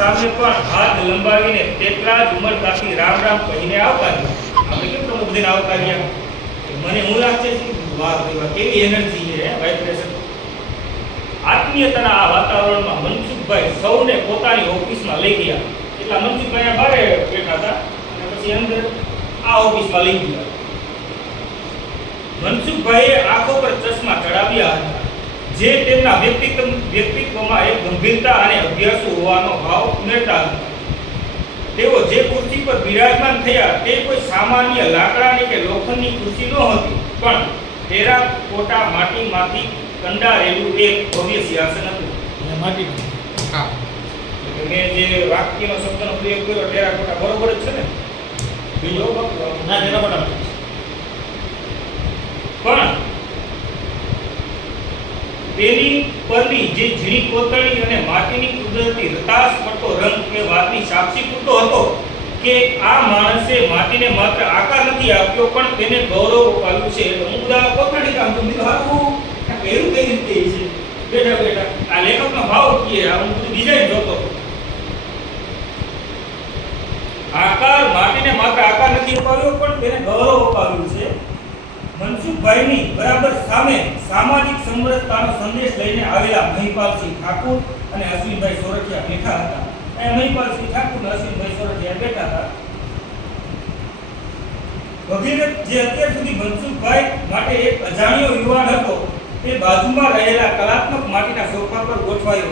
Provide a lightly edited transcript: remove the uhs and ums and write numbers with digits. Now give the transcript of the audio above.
સામે પણ હાથ લંબાવીને તેટલા જ ઉમળકાથી રામ રામ કહીને આવકાર્યો. આપણે કેમ તમે બધાને આવકાર્યા? મને હું લાગે છે વાહ ભાઈ વાહ, કેવી એનર્જી છે વાઇબ્રેશન. આત્મીયતાના આ વાતાવરણમાં મનસુખભાઈ સૌને પોતાની ઓફિસમાં લઈ ગયા. એટલા મનસુખભાઈ બહાર બેઠા હતા અને પછી અંદર આ ઓફિસમાં લઈ ગયા. મનસુખભાઈએ આંખો પર ચશ્મા ચડાવ્યા હતા, જે તેમના વ્યક્તિત્વમાં એક ગંભીરતા અને અભ્યાસુ હોવાનો ભાવ ઉમેરતા હતા. તેઓ જે ખુરશી પર બિરાજમાન થયા તે કોઈ સામાન્ય લાકડાની કે લોખંડની ખુરશી નહોતી, પણ ટેરાકોટા માટીમાંથી કંડારેલું એક ભવ્ય સિંહાસન હતું. માટીનું. હા. એટલે મેં જે વાક્યનો શબ્દનો પ્રયોગ કર્યો ટેરાકોટા બરોબર જ છે ને? બીજો ના ટેરાકોટા પણ તેની પરની જે ઝીણી કોતરણી અને માટીની કુદરતી રતાશ પડતો રંગ એ વાતની સાક્ષી પૂરતો હતો કે આ માણસે માટીને માત્ર આકાર નથી આપ્યો, પણ તેને ગૌરવ અપાવ્યું છે. એટલે હું બધા કોતરણી કામ તો બીજું હારું પહેરું કઈ રીતે છે બેઠા બેઠા આ લેખકનો ભાવ કીએ આ હું બધું ડિઝાઇન જોતો. આકાર માટીને માત્ર આકાર નથી અપાવ્યો, પણ તેને ગૌરવ અપાવ્યું છે. મનસુખભાઈની બરાબર સામે સામાજિક સમરસતાનો સંદેશ લઈને આવેલા મહિપાલસિંહ ઠાકુર અને અશ્વિનભાઈ સોરઠિયા બેઠા હતા. અને મહિપાલસિંહ ઠાકુર અને અશ્વિનભાઈ સોરઠિયા બેઠા હતા. ભગીરથ જે અત્યાર સુધી મનસુખભાઈ માટે એક અજાણ્યો યુવાન હતો, તે બાજુમાં રહેલા કલાત્મક માટીના સોફા પર ગોઠવાયો